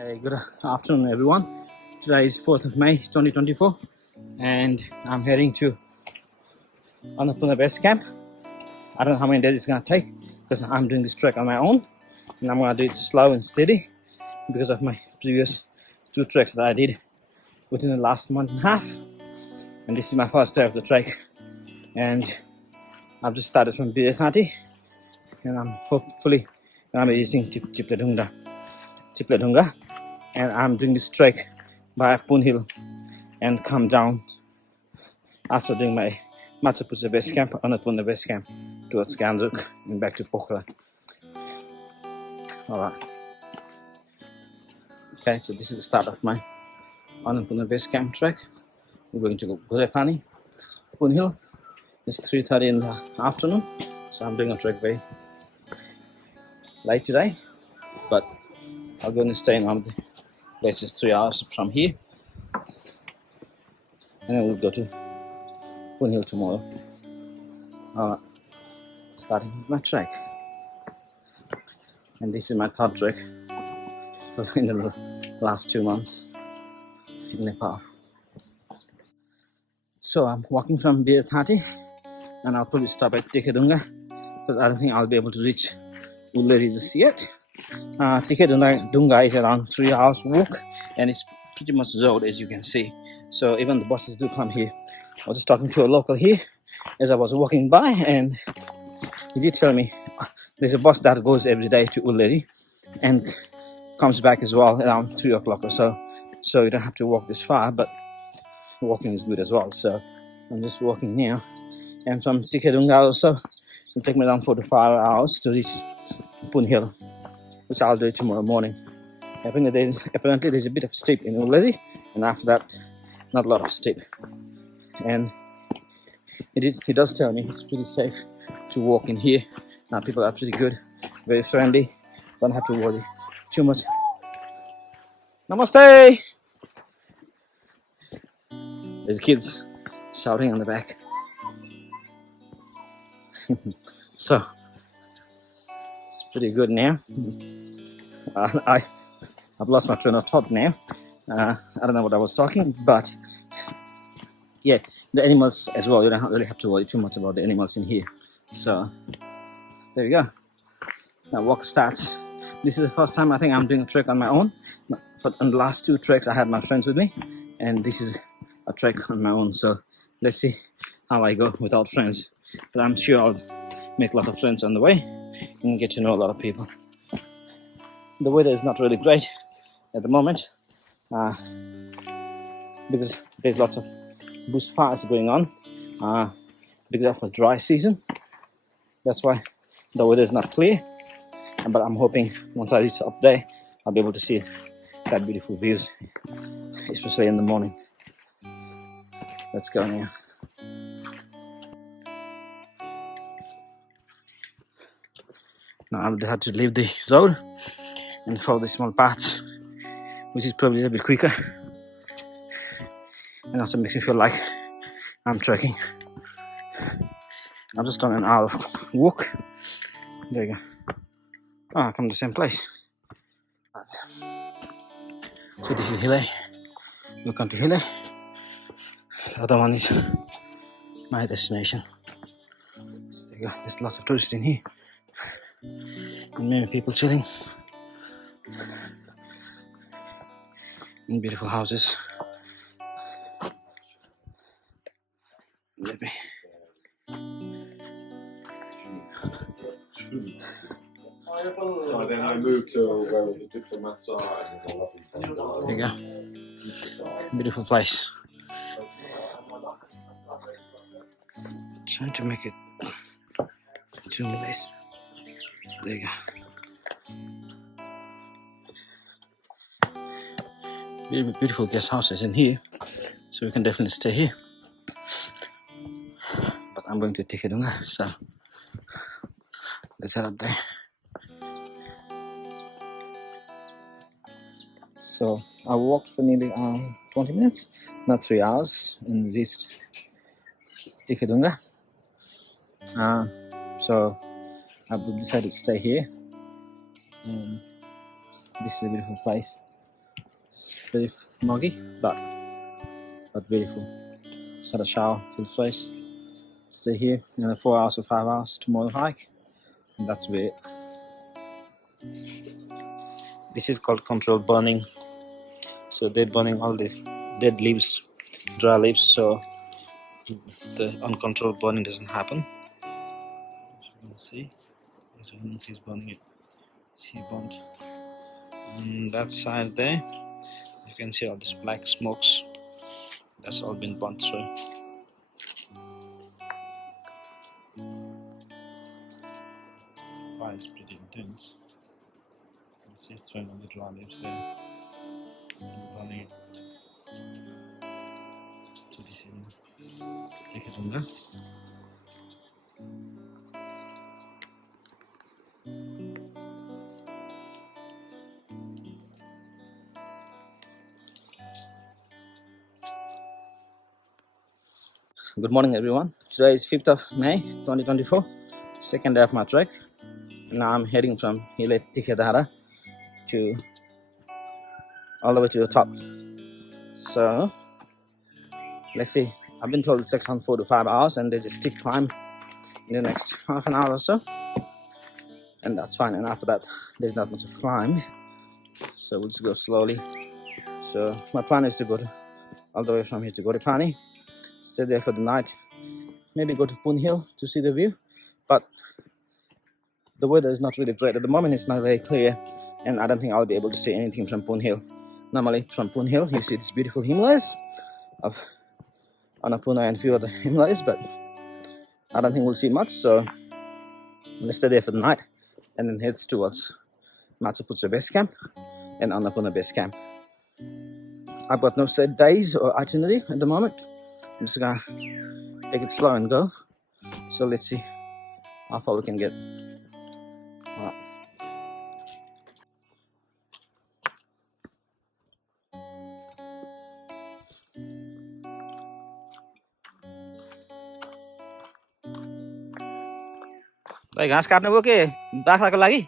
Hey, good afternoon, everyone. Today is 4th of May 2024, and I'm heading to Annapurna Base Camp. I don't know how many days it's going to take because I'm doing this trek on my own, and I'm going to do it slow and steady because of my previous 2 treks that I did within the last month and a half. And this is my first day of the trek, and I've just started from Birethanti, and I'm hopefully going to be using Tikhedhunga, and I'm doing this trek by Hill and come down after doing my Annapurna Base Camp, Annapurna Base Camp towards Ganjuk and back to Pokhara. Alright. Okay, so this is the start of my Annapurna Base Camp trek. We're going to go Ghorepani, Hill. It's 3:30 in the afternoon, so I'm doing a trek very late today, but I'm going to stay in one of the places 3 hours from here, and then we'll go to Hill tomorrow. Starting with my trek, and this is my 3rd trek in the last 2 months in Nepal. So I'm walking from Birethanti, and I'll probably stop at Tikhedhunga because I don't think I'll be able to reach Hile just yet. Tikhedhunga is around 3 hours walk, and it's pretty much road, as you can see. So even the buses do come here. I was just talking to a local here as I was walking by, and he did tell me there's a bus that goes every day to Hile and comes back as well around 3 o'clock or so. So you don't have to walk this far, but walking is good as well. So I'm just walking now, and from Tikhedhunga also it'll take me around 4 to 5 hours to reach Hill, which I'll do tomorrow morning. Apparently there's a bit of steep in Hile, and after that not a lot of steep. And he does tell me it's pretty safe to walk in here. People are pretty good, very friendly, don't have to worry too much. Namaste! There's kids shouting on the back. So it's pretty good now. I've lost my train of thought now. I don't know what I was talking, but yeah, the animals as well. You don't really have to worry too much about the animals in here. So there you go. Now walk starts. This is the first time I think I'm doing a trek on my own. On the last 2 treks I had my friends with me, and this is a trek on my own. So let's see how I go without friends. But I'm sure I'll make a lot of friends on the way and get to know a lot of people. The weather is not really great at the moment because there's lots of bush fires going on because of a dry season. That's why the weather is not clear, but I'm hoping once I reach up there I'll be able to see that beautiful views, especially in the morning. Let's go now. Now I've had to leave the road and follow the small paths, which is probably a little bit quicker and also makes me feel like I'm trekking. I've just done an hour walk. There you go. I come to the same place. So this is Hile. Welcome to Hile. The other one is my destination. So there you go. There's lots of tourists in here and many people chilling in beautiful houses. Let me. So then I moved to where the diplomats are. There you go. Beautiful place. Trying to make it zoom this. There you go. Beautiful guest houses in here, so we can definitely stay here. But I'm going to Tikhedhunga, so let's head up there. So I walked for nearly 20 minutes, not 3 hours, and reached Tikhedhunga. So I decided to stay here. This is a beautiful place. very muggy, but beautiful. Just had a shower, feel fresh. Stay here, 4 hours or 5 hours, tomorrow hike, and that's it. This is called controlled burning. So they're burning all these dead leaves, dry leaves, so the uncontrolled burning doesn't happen. As you can see, he's burning it. See burnt on that side there. You can see all these black smokes. That's all been burnt through. Fire is pretty intense. You see it's throwing all the dry leaves there. Burning it. So this is Tikhedhunga. Good morning, everyone. Today is 5th of May 2024, second day of my trek. Now I'm heading from Hile Tikhedhunga to all the way to the top. So let's see. I've been told it takes around 4 to 5 hours, and there's a steep climb in the next half an hour or so, and that's fine. And after that, there's not much of climb, so we'll just go slowly. So my plan is to go all the way from here to Ghorepani, stay there for the night, maybe go to Pokhara Hill to see the view. But the weather is not really great at the moment. It's not very clear, and I don't think I'll be able to see anything from Pokhara Hill. Normally from Pokhara Hill you see these beautiful Himalayas of Annapurna and a few other Himalayas, but I don't think we'll see much. So let's stay there for the night and then head towards Mardi Base Camp and Annapurna Base Camp. I've got no set days or itinerary at the moment. I'm just gonna take it slow and go. So let's see how far we can get. Alright. भाइ घाँस काट्नुभयो के बाख्राको लागि?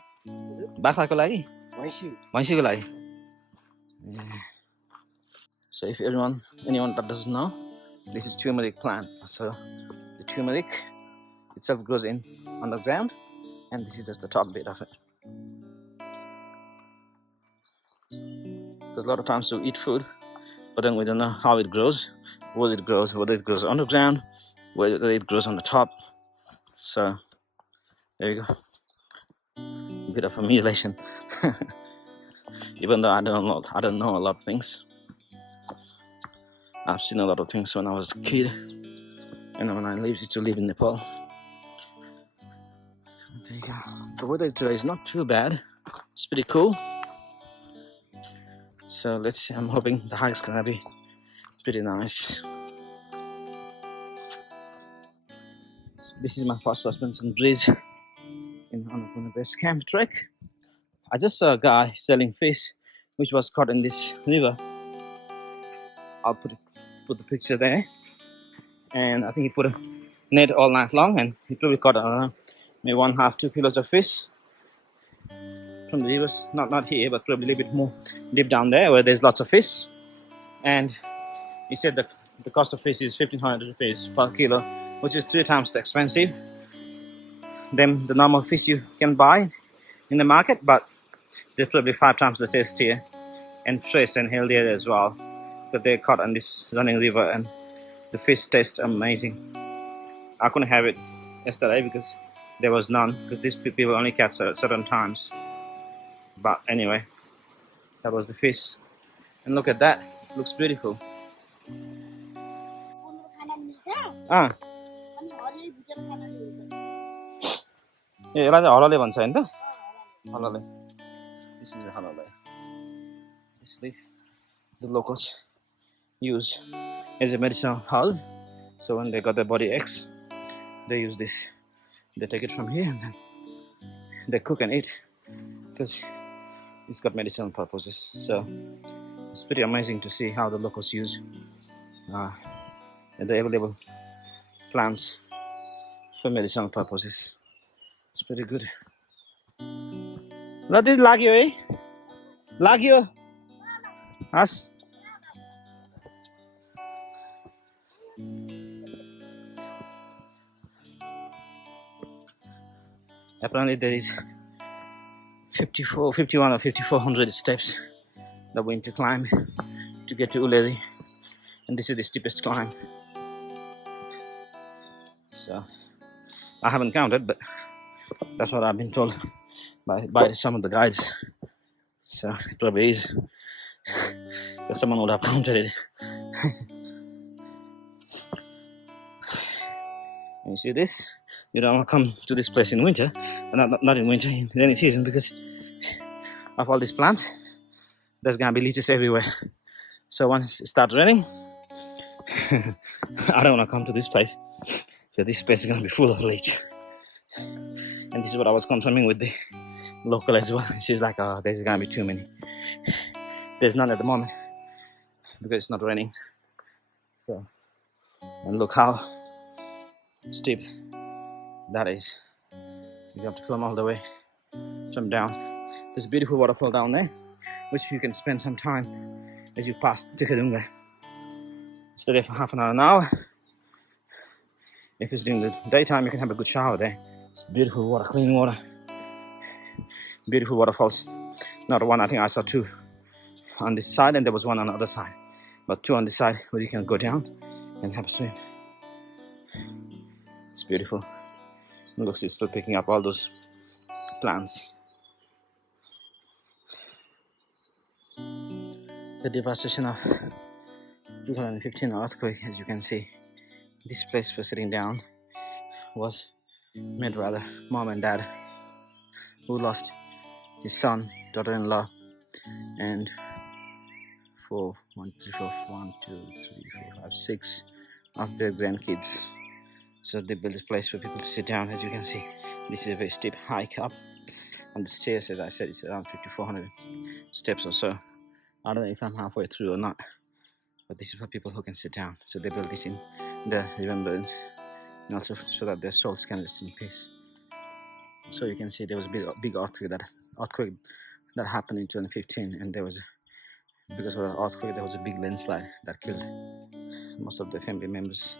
बाख्राको लागि? भैँसीको लागि. So if anyone that doesn't know, this is turmeric plant. So the turmeric itself goes in underground, and this is just the top bit of it. Because a lot of times we eat food, but then we don't know how it grows, whether it grows underground, whether it grows on the top. So there you go, a bit of a mutilation. Even though I don't know a lot of things. I've seen a lot of things when I was a kid, and when I used to live in Nepal. There you go. The weather today is not too bad. It's pretty cool. So let's see. I'm hoping the hike's gonna be pretty nice. So this is my first suspension bridge in Annapurna Base Camp trek. I just saw a guy selling fish which was caught in this river. I'll put the picture there. And I think he put a net all night long, and he probably caught maybe 1.5-2 kilos of fish from the rivers. Not here, but probably a little bit more deep down there where there's lots of fish. And he said that the cost of fish is 1,500 rupees per kilo, which is 3 times the expensive than the normal fish you can buy in the market, but they're probably 5 times the tastier and fresh and healthier as well. But they're caught on this running river, and the fish tastes amazing. I couldn't have it yesterday because there was none, because these people only catch at certain times. But anyway, that was the fish. And look at that, it looks beautiful. यसलाई चाहिँ हलले भन्छ हैन त? हलले. This is a halale. This leaf the locals use as a medicinal herb. So when they got their body aches, they use this. They take it from here and then they cook and eat, because it's got medicinal purposes. So it's pretty amazing to see how the locals use the available plants for medicinal purposes. It's pretty good. What did लाग्यो है? लाग्यो. As Apparently there is 51 or 5400 steps that we need to climb to get to Ulleri, and this is the steepest climb. So I haven't counted, but that's what I've been told by some of the guides. So it probably is, because someone would have counted it. And you see this? You don't want to come to this place in winter, not in winter, in rainy season, because of all these plants. There's gonna be leeches everywhere. So once it starts raining, I don't want to come to this place. So this place is gonna be full of leech. And this is what I was confirming with the local as well. She's like, oh, there's gonna be too many. There's none at the moment because it's not raining. So, and look how steep that is. You have to come all the way from down. There's a beautiful waterfall down there, which you can spend some time as you pass Tikhedhunga. Stay there for half an hour. If it's during the daytime, you can have a good shower there. It's beautiful water, clean water. Beautiful waterfalls. Not one, I think I saw two on this side, and there was one on the other side. But two on this side where you can go down and have a swim. It's beautiful. It looks it's still picking up all those plants. The devastation of 2015 earthquake, as you can see, this place for sitting down was made by the mom and dad who lost his son, daughter-in-law, and for 6 of their grandkids. So they built this place for people to sit down. As you can see, this is a very steep hike up, and the stairs, as I said, it's around 5,400 steps or so. I don't know if I'm halfway through or not, but this is for people who can sit down. So they built this in the remembrance, and also so that their souls can rest in peace. So you can see there was a big earthquake that happened in 2015, and there was, because of the earthquake, there was a big landslide that killed most of the family members.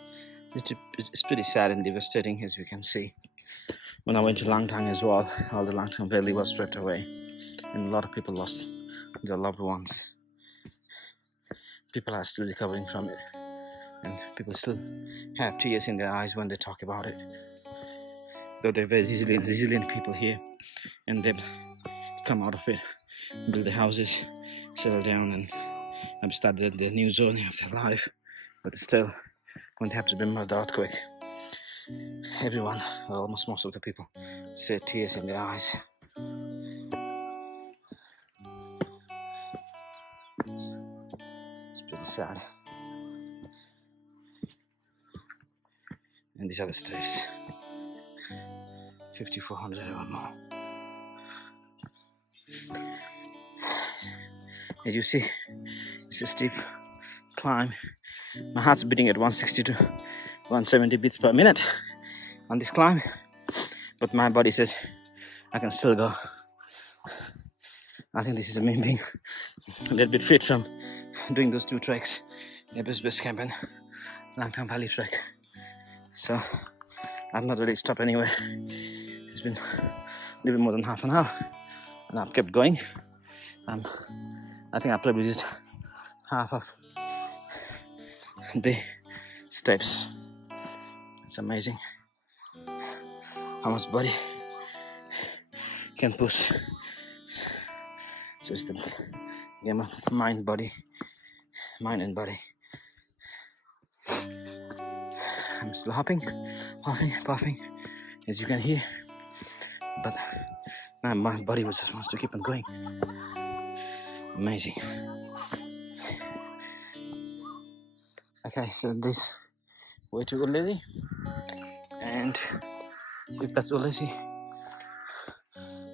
It's pretty sad and devastating, as you can see. When I went to Langtang as well, all the Langtang Valley was swept away, and a lot of people lost their loved ones. People are still recovering from it, and people still have tears in their eyes when they talk about it. Though they're very resilient people here, and they've come out of it, build the houses, settle down, and have started their new journey of their life. But still, when they have to remember the earthquake, everyone, almost most of the people, shed tears in their eyes. It's pretty sad. And these are the steps, 5,400 or more. As you see, it's a steep climb. My heart's beating at 160 to 170 beats per minute on this climb, but my body says I can still go. I think this is me being a little bit fit from doing those two treks, Annapurna Base Camp and Langtang Valley trek. So I've not really stopped anywhere. It's been a little bit more than half an hour, and I've kept going. I think I probably did half of the steps. It's amazing how much body can push. So it's the game of mind and body. I'm still hopping, puffing, as you can hear, but my body just wants to keep on going. Amazing. Okay, so this way to Ulleri, and if that's Ulleri,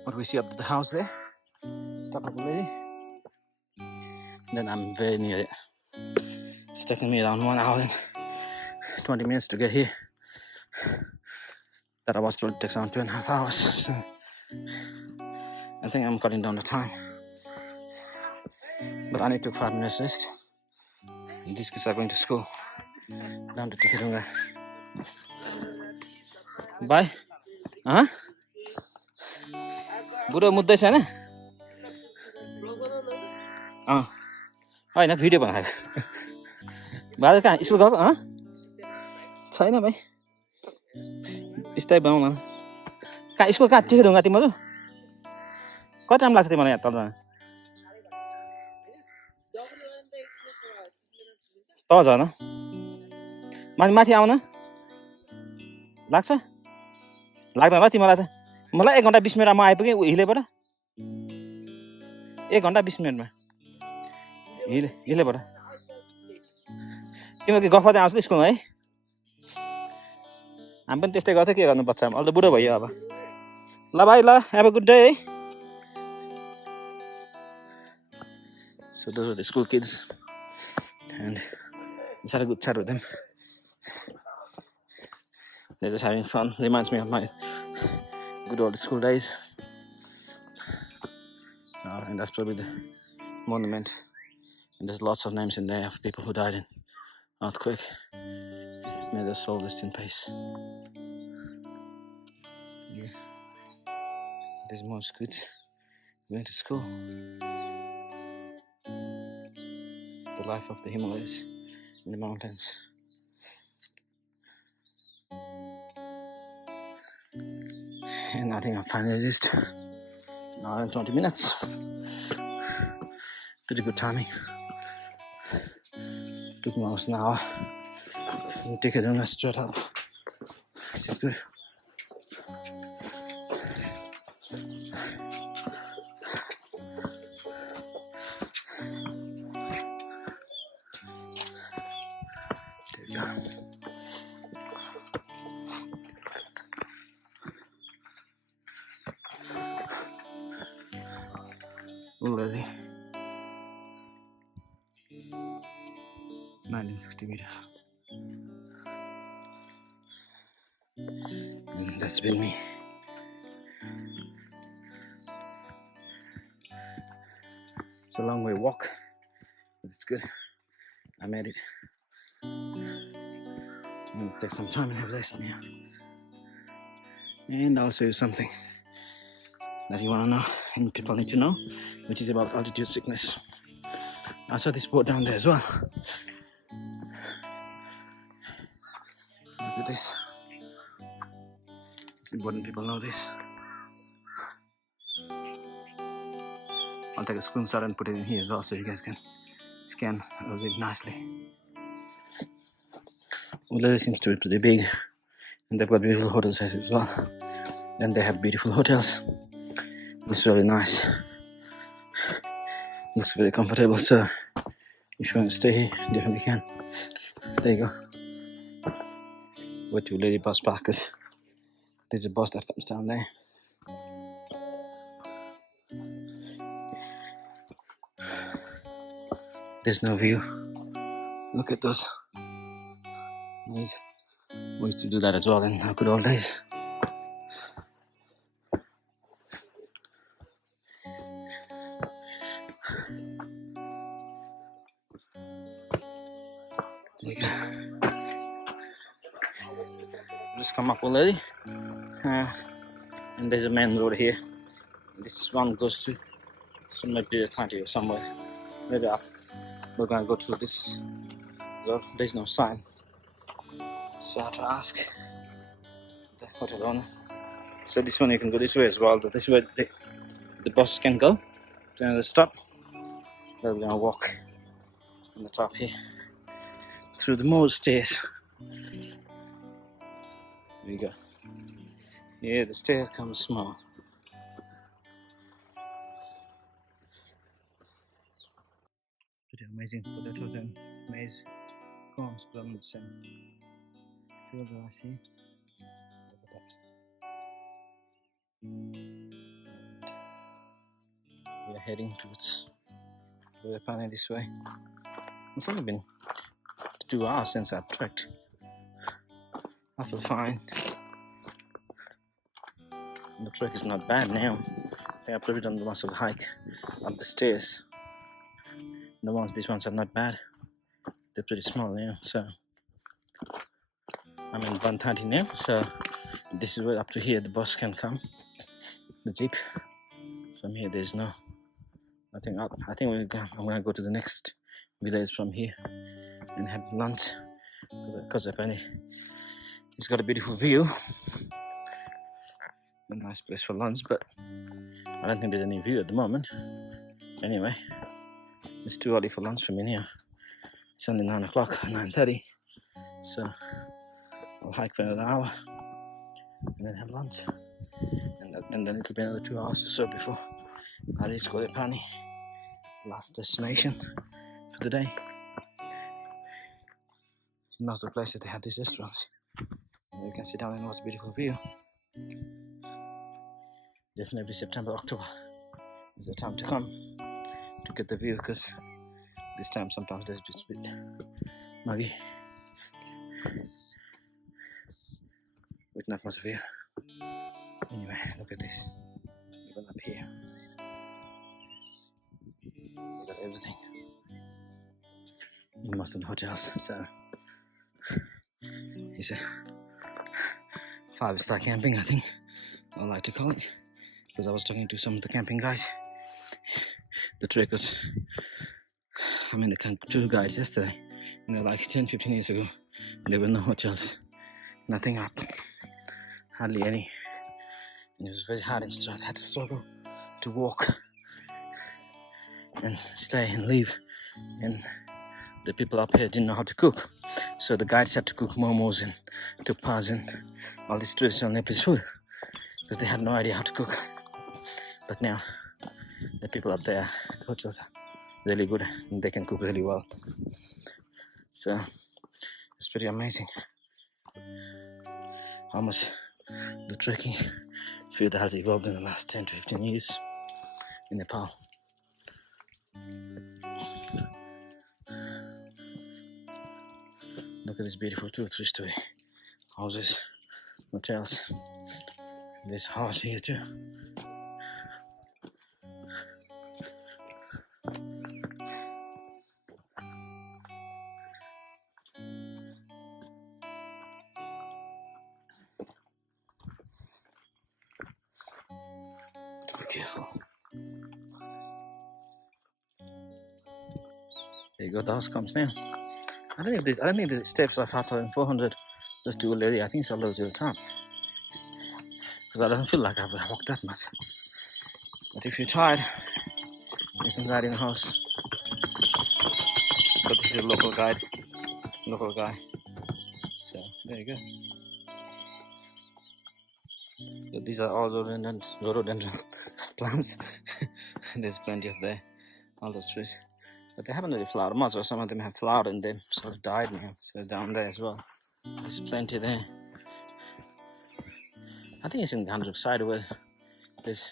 what we see up the house there, top of Ulleri, then I'm very near it. It's taking me around 1 hour and 20 minutes to get here. That I was told it takes around 2.5 hours. So I think I'm cutting down the time. But I need to 5 minutes rest. And these kids are going to school down to Tikhedhunga. Bye. Huh? बुढो मुद्दै छैन होइन video बनाएको भाइ कहाँ school गएको छैन भाइ बिस्तारै बनाउन कहाँ स्कुल कहाँ टिखेढुङ्गा तिमीहरू कति टाइम लाग्छ तिमीलाई यहाँ तल तल झर्न माथि आउन लाग्छ लाग्दैन होला तिमीलाई त मलाई 1 घन्टा 20 मिनटमा म आइपुगेँ हिलेबाट 1 घन्टा 20 मिनटमा हिलेबाट तिमीहरू गफ गर्दै आउँछ स्कुलमा है हामी पनि त्यस्तै गर्थ्यो के गर्नु बच्चामा अहिले त बुढो भयो अब ल भाइ ल हेभ अ गुड डे है So those are the school kids and just had a good chat with them. They're just having fun. Reminds me of my good old school days. And that's probably the monument. And there's lots of names in there of people who died in earthquake. May their soul rest in peace. Yeah. There's more kids going to school. The life of the Himalayas in the mountains. And I think I finally reached an hour and 20 minutes. Pretty good timing. Took me almost an hour. And Tikhedhunga straight up. This is good. There we go. Already 1960 meters. And that's been me. It's a long way walk, but it's good. I made it. I'm gonna take some time and have a rest now. And I'll show you something that you want to know and people need to know, which is about altitude sickness. I saw this boat down there as well. Look at this. It's important people know this. I'll take a screenshot and put it in here as well so you guys can scan a little bit nicely. Hile seems to be pretty big and they've got beautiful hotels as well. And they have beautiful hotels. It's very nice. Looks very comfortable, so if you want to stay here, definitely can. There you go. Wait till Lady Bus Parkers. There's a bus that comes down there. There's no view. Look at those. Nice. We used to do that as well in our good old days. There you go. Just come up already. And there's a main road here. This one goes to some Birethanti or somewhere. Maybe up. We're gonna go through this road. There's no sign. So I have to ask the hotel owner. So this one you can go this way as well. This way the bus can go to another stop. But we're gonna walk on the top here through the more stairs. There you go. Yeah, the stairs come small. Pretty amazing potatoes and maize corns grown with same field I see. Look at that. We're heading towards Ghorepani this way. It's only been 2 hours since I've trekked. I feel fine. The trek is not bad now. They have probably done the most of the hike up the stairs. These ones are not bad. They're pretty small now, so I'm in Birethanti now, so this is where up to here the bus can come, the jeep. From here, there's no nothing up. I think I'm gonna go to the next village from here and have lunch because apparently it's got a beautiful view. A nice place for lunch, but I don't think there's any view at the moment. Anyway, it's too early for lunch for me here. It's only 9 o'clock, 9:30. So I'll hike for another hour and then have lunch. And then it'll be another 2 hours or so before I reach Ghorepani, last destination for the day. In most of the places they have these restaurants. And you can sit down and watch a beautiful view. Definitely September, October is the time to come to get the view, because this time sometimes there's just a bit muggy with not much view. Anyway, look at this. Even up here, we got everything in most of the hotels. So it's a 5-star camping, I think I like to call it, because I was talking to some of the camping guys, the trekkers. The tour guides yesterday, like 10-15 years ago, there were no hotels, nothing up, hardly any. And it was very hard and I had to struggle to walk and stay and live. And the people up here didn't know how to cook, so the guides had to cook momos and tupas and all this traditional Nepalese food, because they had no idea how to cook. But now the people up there, the hotels, are really good and they can cook really well. So it's pretty amazing how much the trekking field has evolved in the last 10 to 15 years in Nepal. Look at this beautiful 2 or 3-story houses, hotels. There's a house here too. Be careful. There you go, the house comes now. I don't think the steps are faster than 400 just to a lady. I think it's all the way to the top, because I don't feel like I've walked that much. But if you're tired, you can ride in the house. But this is a local guy. So there you go. So these are all rhododendron plants. There's plenty of there, all those trees. But they haven't really flowered much, or some of them have flowered and then sort of died now. So down there as well. There's plenty there. I think it's in Ghandruk side where there's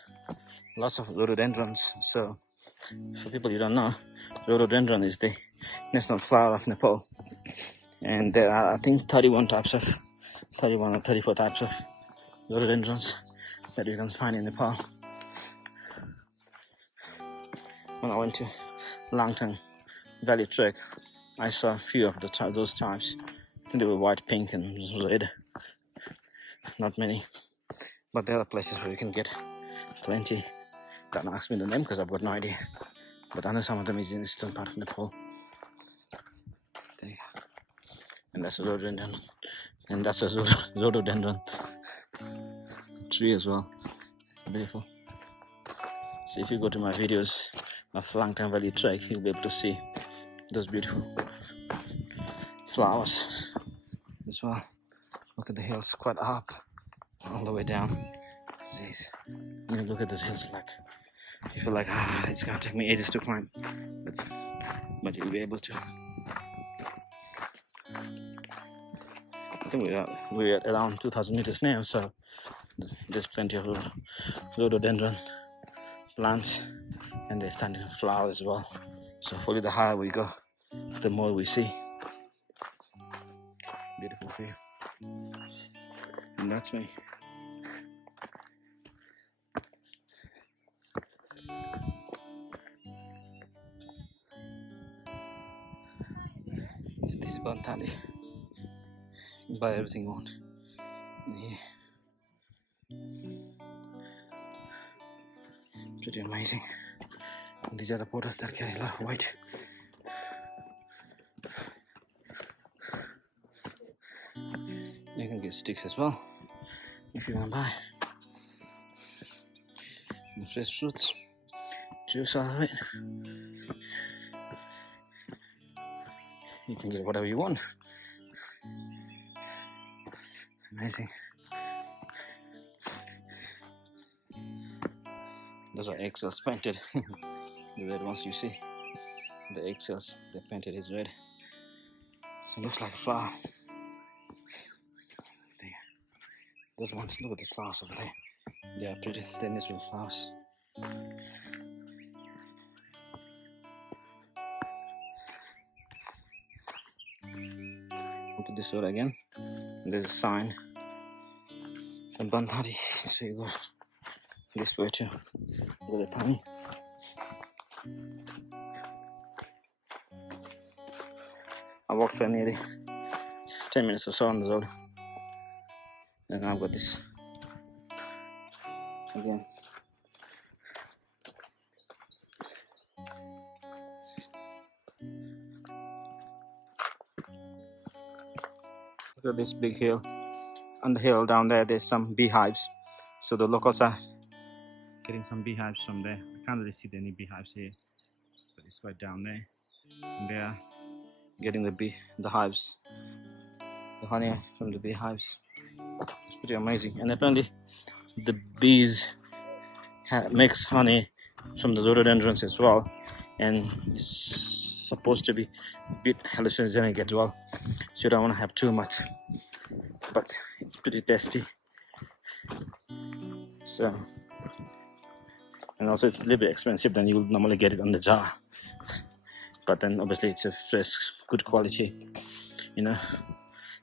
lots of rhododendrons. So for people you don't know, rhododendron is the national flower of Nepal. And there are, I think, 31 or 34 types of rhododendrons that you can find in Nepal. When I went to Langtang Valley Trek, I saw a few of those types. I think they were white, pink, and red. Not many, but there are places where you can get plenty. Don't ask me the name because I've got no idea. But I know some of them is in the eastern part of Nepal. There you go. And that's a rhododendron. And that's a rhododendron tree as well. Beautiful. So if you go to my videos of Langtang Valley Trek, you'll be able to see those beautiful flowers as well. Look at the hills, quite up, all the way down. Jeez. You look at those hills, like you feel like it's gonna take me ages to climb, but you'll be able to. I think we're at around 2,000 meters now, so there's plenty of rhododendron plants, and they're starting to flower as well. So hopefully the higher we go, the more we see. Beautiful view. And that's me. So this is Bantali. You can buy everything you want in here. Pretty amazing. These are the porters that carry a lot of weight. You can get sticks as well if you want to buy. And fresh fruits, juice out of it. You can get whatever you want. Amazing. Those are eggshells painted. The red ones you see. The eggshells, they're painted is red. So it looks like a flower. There. Those ones, look at these flowers over there. They are pretty, they're natural flowers. Onto this road again. There's a sign from Birethanti. So you go this way to Ghorepani. I walked for nearly 10 minutes or so on the road. And I've got this again. Look at this big hill. On the hill down there, there's some beehives. So the locals are getting some beehives from there. I can't really see any beehives here, but it's right down there. And they are getting the hives, the honey from the beehives. It's pretty amazing. And apparently the bees makes honey from the rhododendrons as well, and it's supposed to be a bit hallucinogenic as well, so you don't want to have too much, but it's pretty tasty. So, and also it's a little bit expensive than you would normally get it on the jar, but then obviously it's a fresh, good quality, you know,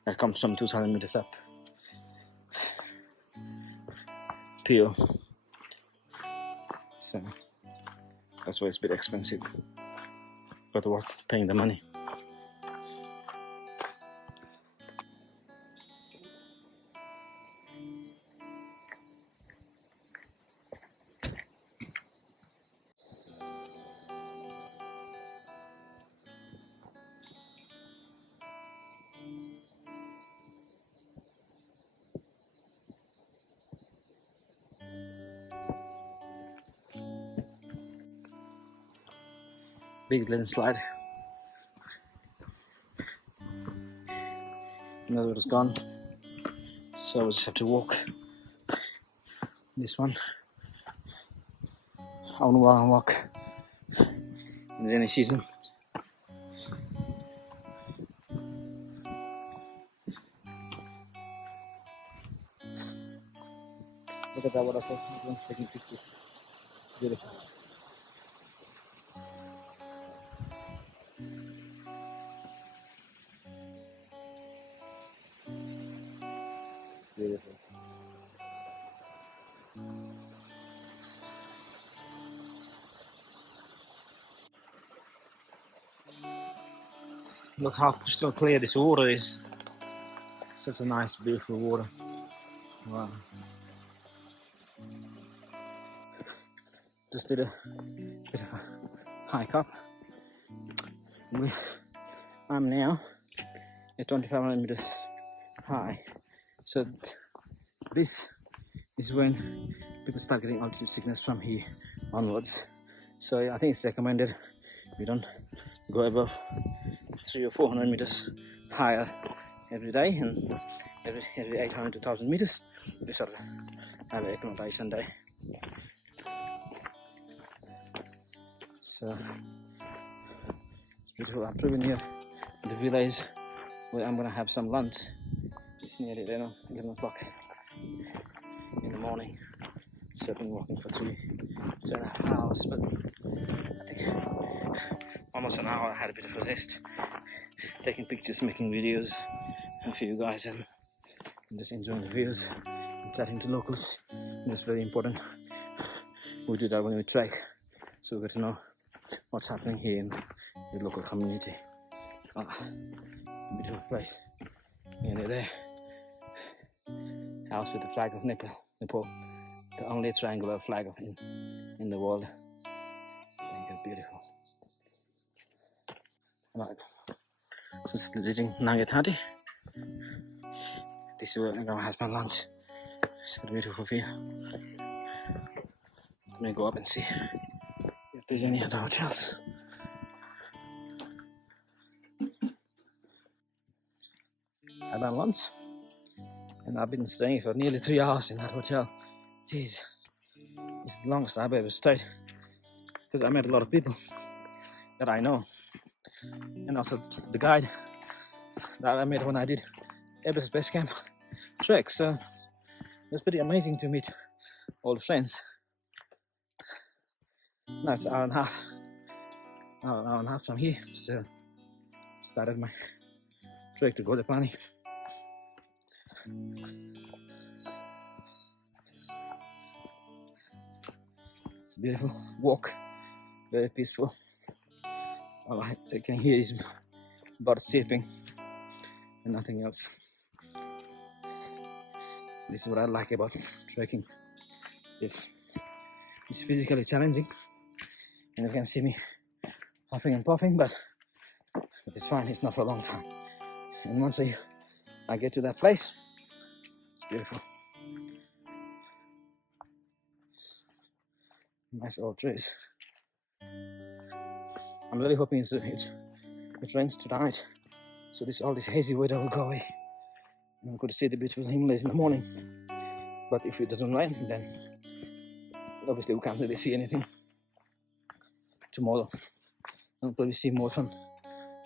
that comes from 2,000 meters up, pure. So that's why it's a bit expensive, but worth paying the money. Big landslide. Another one is gone, so we'll just have to walk this one. I wouldn't want to walk in the rainy season. Look at that waterfall. Everyone's taking pictures. It's beautiful. Beautiful. Look how crystal clear this water is. Such a nice, beautiful water. Wow. Just did a bit of a hike up. I'm now at 2,500 meters high. So this is when people start getting altitude sickness from here onwards. So I think it's recommended we don't go above 300 or 400 meters higher every day, and every 800 to 1,000 meters we sort of have an acclimatization day. So beautiful afternoon here at the village where I'm gonna have some lunch. It's nearly 11 o'clock in the morning. So I've been walking for 2.5 hours, but I think almost an hour. I had a bit of a rest, taking pictures, making videos for you guys, and just enjoying the views and chatting to locals. It's very important. We do that when we trek, so we get to know what's happening here in the local community. Beautiful place. Nearly there. House with the flag of Nepal. The only triangular flag in the world. There you go, beautiful. Right, so this is reaching Birethanti. This is where I'm gonna have my lunch. It's got a beautiful view. Let me go up and see if there's any other hotels. I've had lunch and I've been staying for nearly 3 hours in that hotel. Jeez, it's the longest I've ever stayed because I met a lot of people that I know, and also the guide that I met when I did Everest Base Camp trek. So it was pretty amazing to meet old friends. Now it's an hour and a half from here. So started my trek to Ghorepani. It's a beautiful walk, very peaceful. All I can hear is birds chirping and nothing else. This is what I like about trekking. It's physically challenging, and you can see me huffing and puffing, but it's fine. It's not for a long time. And once I get to that place, it's beautiful. Nice old trees. I'm really hoping it rains tonight, so all this hazy weather will go away, and I'm going to see the beautiful Himalayas in the morning. But if it doesn't rain, then obviously we can't really see anything tomorrow. I'll probably see more from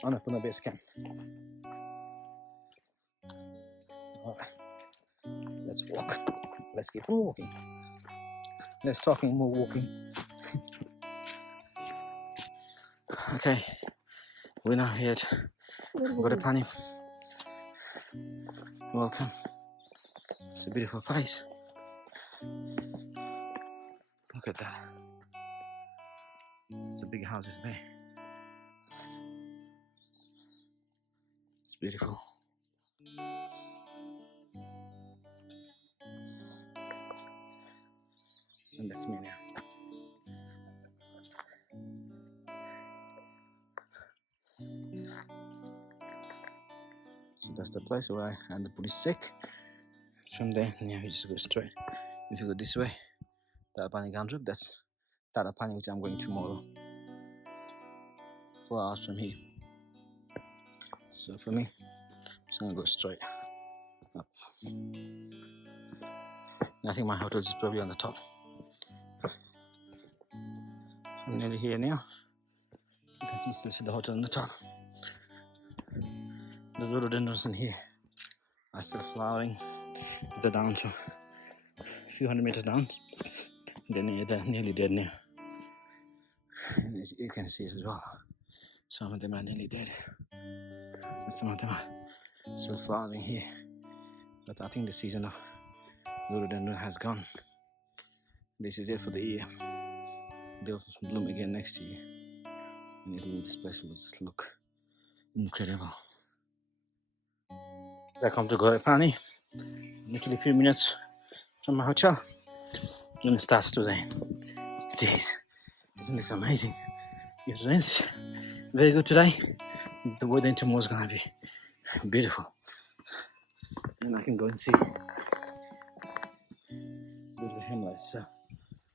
Annapurna Base Camp. Alright, let's walk. Let's keep on walking. Less talking, more walking. Okay, we're now here at Ghorepani. Welcome. It's a beautiful place. Look at that. It's a big houses there. It's beautiful. And that's me now. So that's the place where I and the police sick. From there, yeah, we just go straight. If you go this way, Ghorepani Gandrup, that's Ghorepani, which I'm going tomorrow. 4 hours from here. So for me, I'm just gonna go straight up. I think my hotel is probably on the top. I'm nearly here now. You can still see the hotel on the top. The rhododendrons in here are still flowering. They're down to a few hundred meters down. They're nearly dead now. And as you can see as well, some of them are nearly dead. And some of them are still flowering here. But I think the season of rhododendron has gone. This is it for the year. They'll bloom again next year. And this place will just look incredible. I come to Ghorepani, literally a few minutes from my hotel, and it starts to rain. Jeez, isn't this amazing? It rains very good today. The weather in tomorrow is gonna be beautiful, and I can go and see beautiful Himalayas. So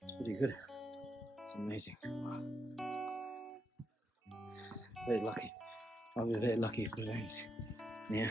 it's pretty good. It's amazing. Very lucky. I'll be very lucky if it rains. Yeah.